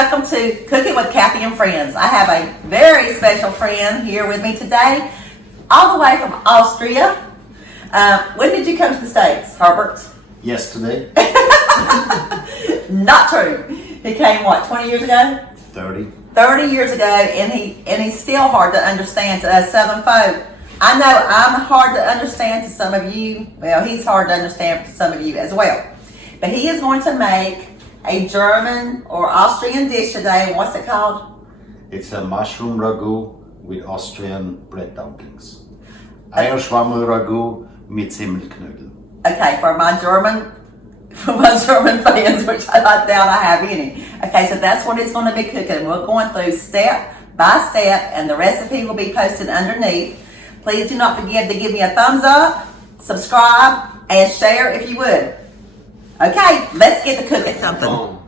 welcome to Cooking with Kathy and Friends. I have a very special friend here with me today, all the way from Austria. When did you come to the States, Herbert? Yesterday. Not true. He came, what, 20 years ago? 30. 30 years ago, and he's still hard to understand to us Southern folk. I know I'm hard to understand to some of you. Well, he's hard to understand to some of you as well. But he is going to make a German or Austrian dish today. What's it called? It's a mushroom ragout with Austrian bread dumplings. Eierschwammerl-Ragout mit Semmelknödel. Okay, for my German fans, which I doubt I have any. Okay, so that's what it's going to be cooking. We're going through step by step, and the recipe will be posted underneath. Please do not forget to give me a thumbs up, subscribe, and share if you would. Okay, let's get to cooking something.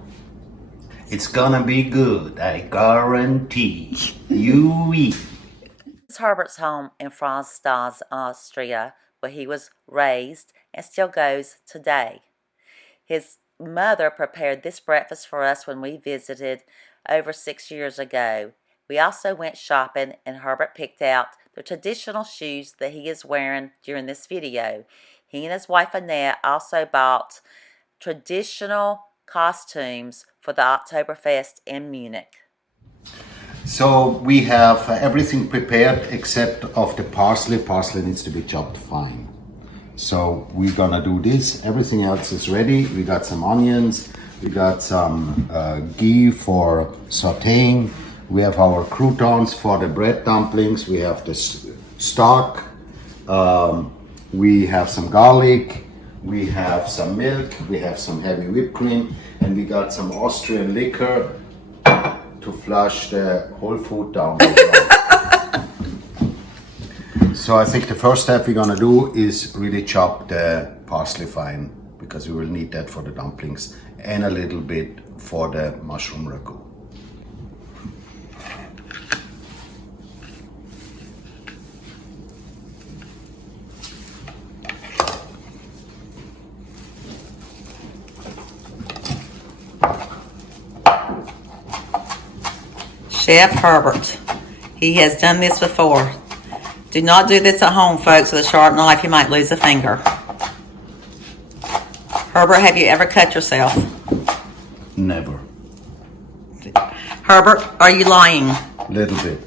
It's gonna be good, I guarantee. You eat. This is Herbert's home in Franstadt, Austria, where he was raised and still goes today. His mother prepared this breakfast for us when we visited over 6 years ago. We also went shopping, and Herbert picked out the traditional shoes that he is wearing during this video. He and his wife Annette also bought traditional costumes for the Oktoberfest in Munich. So we have everything prepared except of the parsley. Parsley needs to be chopped fine. So we're gonna do this. Everything else is ready. We got some onions. We got some ghee for sautéing. We have our croutons for the bread dumplings. We have the starch. We have some garlic. We have some milk. We have some heavy whipped cream. And we got some Austrian liquor to flush the whole food down the throat. So I think the first step we're gonna do is really chop the parsley fine, because we will need that for the dumplings and a little bit for the mushroom ragout. Chef Herbert. He has done this before. Do not do this at home, folks. With a sharp knife, you might lose a finger. Herbert, have you ever cut yourself? Never. Herbert, are you lying? Little bit.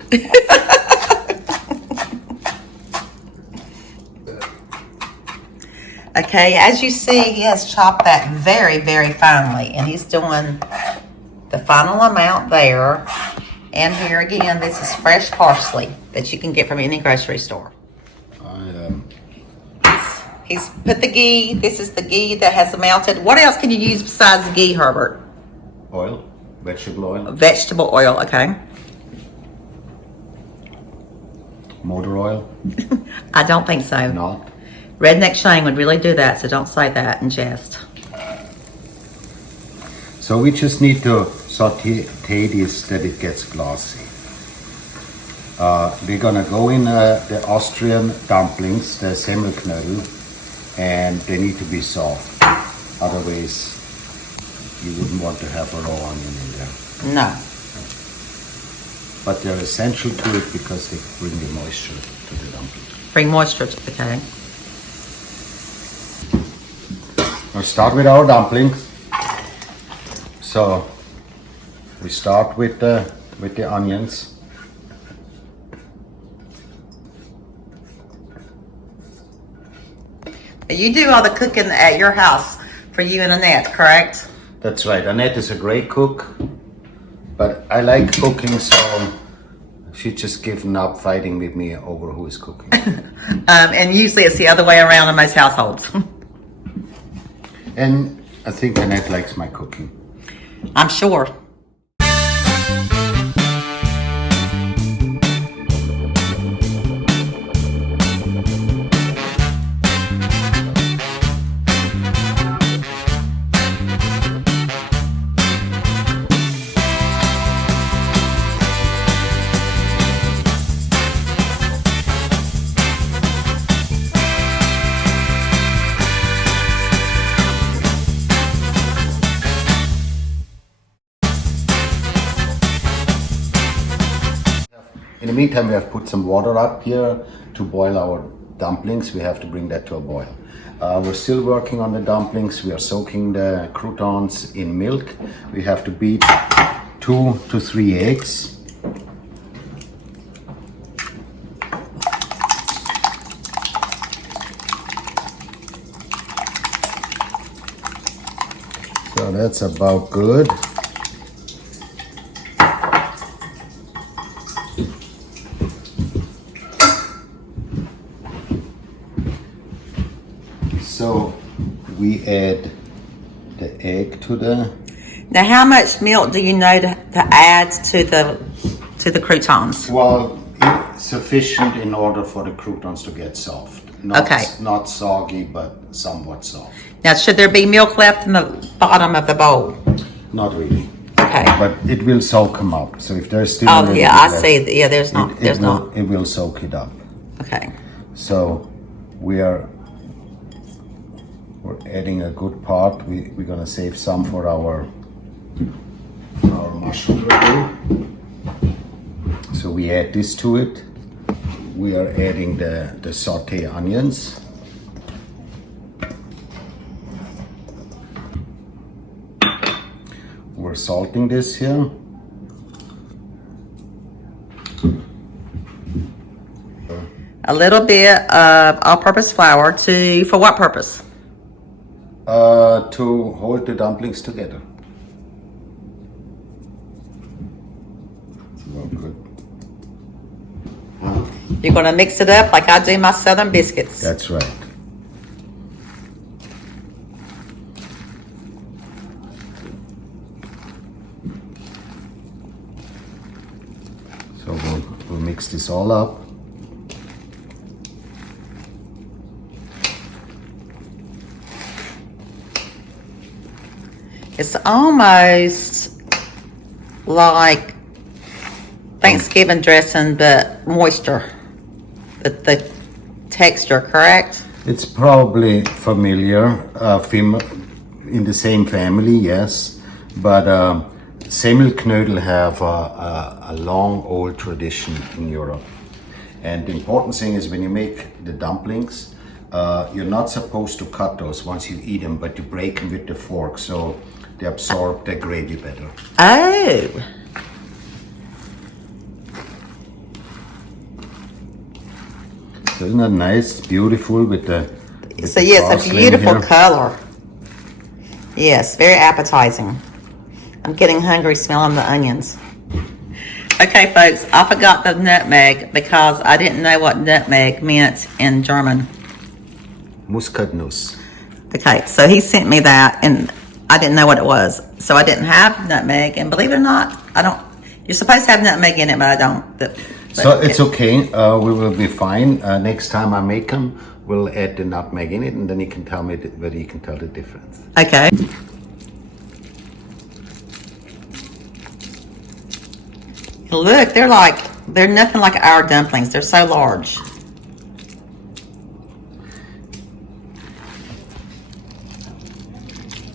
Okay, as you see, he has chopped that very, very finely, and he's doing the final amount there. And here again, this is fresh parsley that you can get from any grocery store. He's put the ghee. This is the ghee that has melted. What else can you use besides the ghee, Herbert? Oil, vegetable oil. Vegetable oil, okay. Motor oil. I don't think so. Not. Redneck Shane would really do that, so don't say that in jest. So we just need to saute this that it gets glossy. We're gonna go in the Austrian dumplings, the Semmelknödel, and they need to be soft. Otherwise, you wouldn't want to have a raw onion in there. No. But they're essential to it because they bring the moisture to the dumplings. Bring moisture to the cake. We'll start with our dumplings. So we start with the onions. You do all the cooking at your house for you and Annette, correct? That's right. Annette is a great cook, but I like cooking, so she's just given up fighting with me over who is cooking. And usually it's the other way around in most households. And I think Annette likes my cooking. I'm sure. the meantime, we have put some water up here to boil our dumplings. We have to bring that to a boil. We're still working on the dumplings. We are soaking the croutons in milk. We have to beat 2 to 3 eggs. So that's about good. So we add the egg to the. Now, how much milk do you know to add to the croutons? Well, it's sufficient in order for the croutons to get soft. Not soggy, but somewhat soft. Now, should there be milk left in the bottom of the bowl? Not really. Okay. But it will soak them up. So if there's still Oh yeah, I see. Yeah, there's not. It will soak it up. Okay. So we're adding a good part. We're gonna save some for our mushroom ragout. So we add this to it. We are adding the saute onions. We're salting this here. A little bit of all-purpose flour for what purpose? To hold the dumplings together. Well, good. You're going to mix it up like I do my Southern biscuits. That's right. So we'll mix this all up. It's almost like Thanksgiving dressing, but moisture. The texture, correct? It's probably familiar, in the same family, yes. But Semmelknödel have a long old tradition in Europe. And the important thing is when you make the dumplings, you're not supposed to cut those once you eat them, but you break them with the fork so they absorb the gravy better. Oh. So isn't that nice, beautiful with the So yes, a parsley beautiful here? color. Yes, very appetizing. I'm getting hungry smelling the onions. Okay, folks, I forgot the nutmeg because I didn't know what nutmeg meant in German. Muskatnuss. Okay, so he sent me that, and I didn't know what it was. So I didn't have nutmeg, and believe it or not, I don't. You're supposed to have nutmeg in it, but I don't. So it's okay. We will be fine. Next time I make them, we'll add the nutmeg in it, and then you can tell me whether you can tell the difference. Okay. Look, they're nothing like our dumplings. They're so large.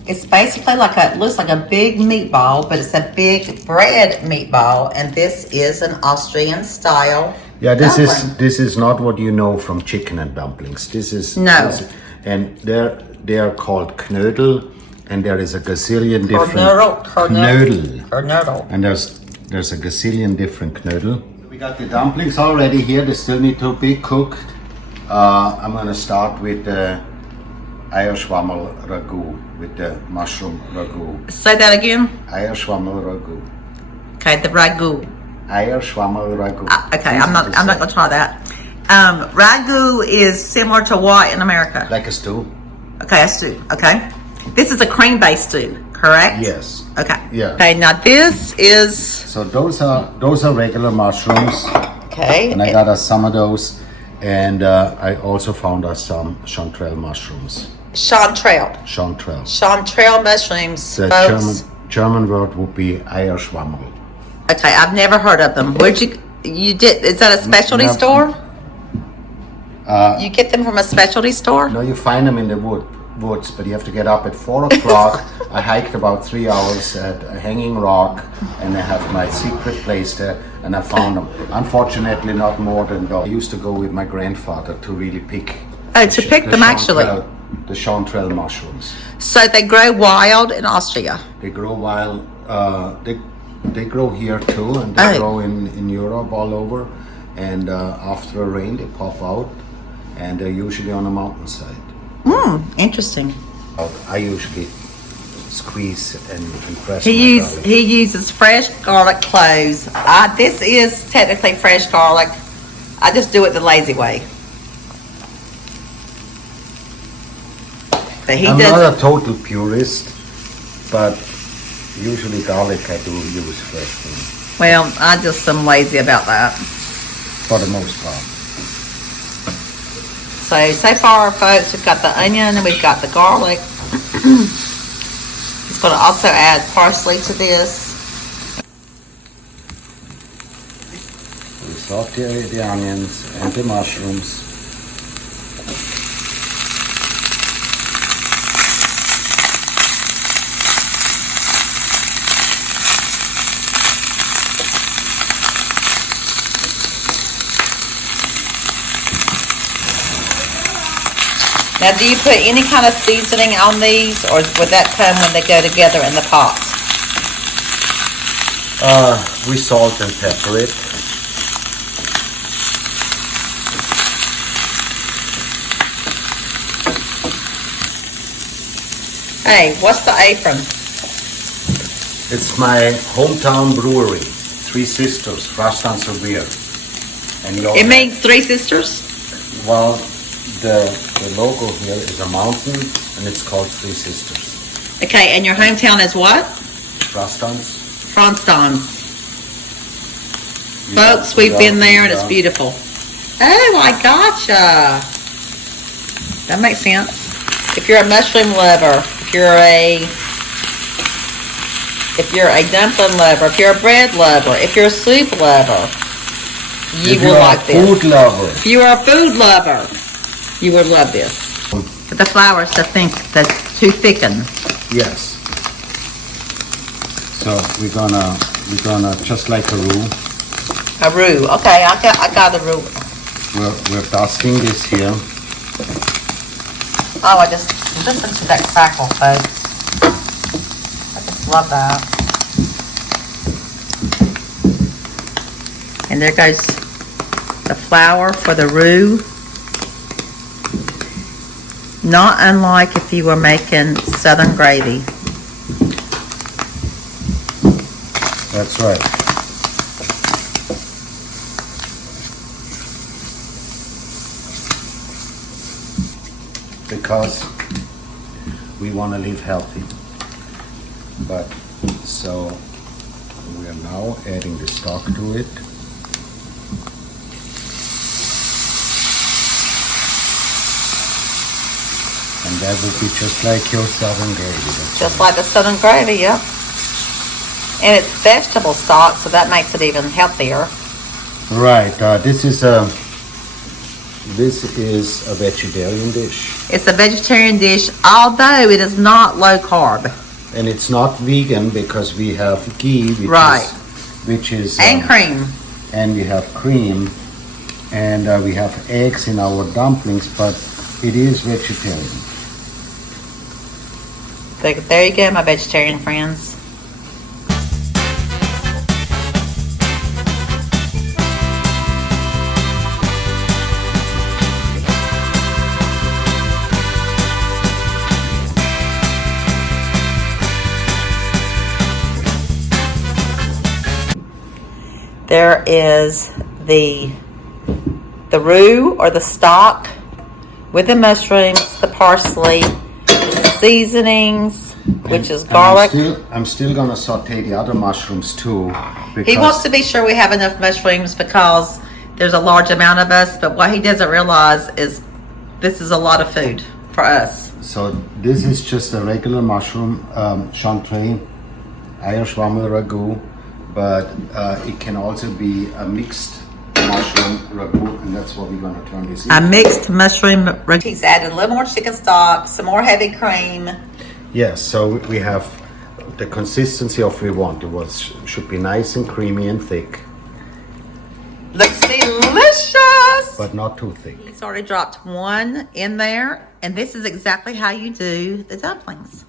It's basically looks like a big meatball, but it's a big bread meatball, and this is an Austrian style. Yeah, dumpling. this is not what you know from chicken and dumplings. This is No. And they are called Knödel, and there is a gazillion different Knödel. And there's a gazillion different Knödel. We got the dumplings already here. They still need to be cooked. I'm gonna start with the Eierschwammerl-Ragout, with the mushroom ragout. Say that again. Eierschwammerl-Ragout. Okay, the ragout. Eierschwammerl-Ragout. Okay, I'm not gonna try that. Ragout is similar to what in America? Like a stew. Okay, a stew. Okay, this is a cream-based stew, correct? Yes. Okay. Yeah. Okay, now this is. So those are regular mushrooms, Okay. and I got us some of those, and I also found us some chanterelle mushrooms. Chantrelle. Chanterelle. Chanterelle mushrooms, The folks. German word would be Eierschwammerl. Okay, I've never heard of them. Where'd you did? Is that a specialty No. store? You get them from a specialty store? No, you find them in the woods, but you have to get up at 4 o'clock I hiked about 3 hours at a hanging rock, and I have my secret place there, and I found them. Unfortunately, not more than those. I used to go with my grandfather to really pick. Oh, to pick them actually. The Chanterelle mushrooms. So they grow wild in Austria. They grow wild. They grow here too, and they grow in Europe all over. And after a rain, they pop out, and they're usually on a mountainside. Interesting. I usually squeeze and press. He uses fresh garlic cloves. This is technically fresh garlic. I just do it the lazy way. But I'm not a total purist, but usually garlic I do use fresh. Well, I just am lazy about that. For the most part. So far, folks, we've got the onion and we've got the garlic. It's going to also add parsley to this. We saute the onions and the mushrooms. Now, do you put any kind of seasoning on these, or would that come when they go together in the pot? We salt and pepper it. Hey, what's the apron? It's my hometown brewery, Three Sisters, Frastanz beer. And it means Three Sisters? Well, the logo here is a mountain, and it's called Three Sisters. Okay, and your hometown is what? Frastanz. Folks, we've been there, and it's beautiful. Oh, I gotcha. That makes sense. If you're a mushroom lover, if you're a dumpling lover, if you're a bread lover, if you're a soup lover, you will like this. Food lover. If you are a food lover, you would love this. But the flour is to thicken. Yes. So we're gonna just like a roux. A roux. Okay, I got the roux. We're dusting this here. Oh, I just listen to that crackle, folks. I just love that. And there goes the flour for the roux. Not unlike if you were making southern gravy. That's right. Because we want to live healthy. But so we are now adding the stock to it. And that would be just like your southern gravy. Just like the southern gravy, yep. And it's vegetable stock, so that makes it even healthier. Right. This is a vegetarian dish. It's a vegetarian dish, although it is not low carb. And it's not vegan because we have ghee, which is and cream. And we have cream, and we have eggs in our dumplings, but it is vegetarian. There you go, my vegetarian friends. There is the roux or the stock with the mushrooms, the parsley, seasonings, which is garlic. I'm still gonna saute the other mushrooms too. He wants to be sure we have enough mushrooms because there's a large amount of us, but what he doesn't realize is this is a lot of food for us. So this is just a regular mushroom, Chantrelle, Eierschwammerl-Ragout, but it can also be a mixed mushroom ragout, and that's what we're going to turn this into. A mixed mushroom ragout. He's added a little more chicken stock, some more heavy cream. Yes, so we have the consistency of we want. Should be nice and creamy and thick, Looks delicious! but not too thick. He's already dropped one in there, and this is exactly how you do the dumplings.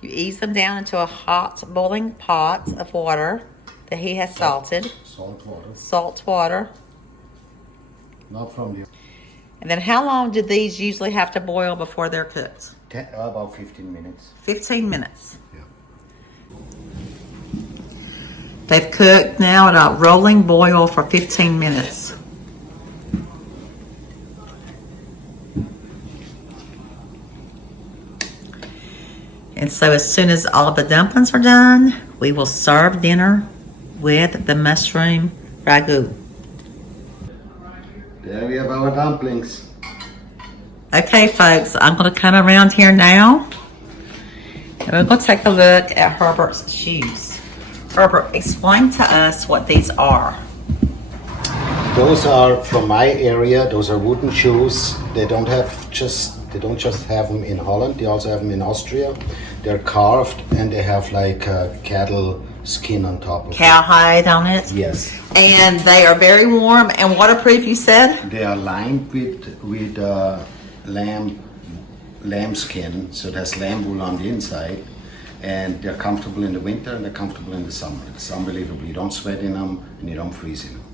You ease them down into a hot boiling pot of water that he has salted. Salt water. Salt water. Not from the... And then how long do these usually have to boil before they're cooked? About 15 minutes. 15 minutes. Yeah. They've cooked now at a rolling boil for 15 minutes. And so as soon as all of the dumplings are done, we will serve dinner with the mushroom ragout. There we have our dumplings. Okay, folks, I'm going to come around here now. And we're going to take a look at Herbert's shoes. Herbert, explain to us what these are. Those are from my area. Those are wooden shoes. They don't just have them in Holland. They also have them in Austria. They're carved and they have like a cattle skin on top of Cowhide on it. Yes. And they are very warm and waterproof, you said? They are lined with lamb skin, so there's lamb wool on the inside, and they're comfortable in the winter and they're comfortable in the summer. It's unbelievable. You don't sweat in them and you don't freeze in them.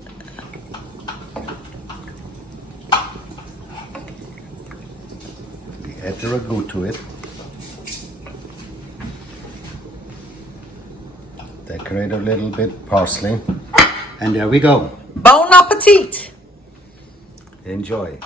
We add the ragout to it. Decorate a little bit parsley, and there we go. Bon appetit! Enjoy.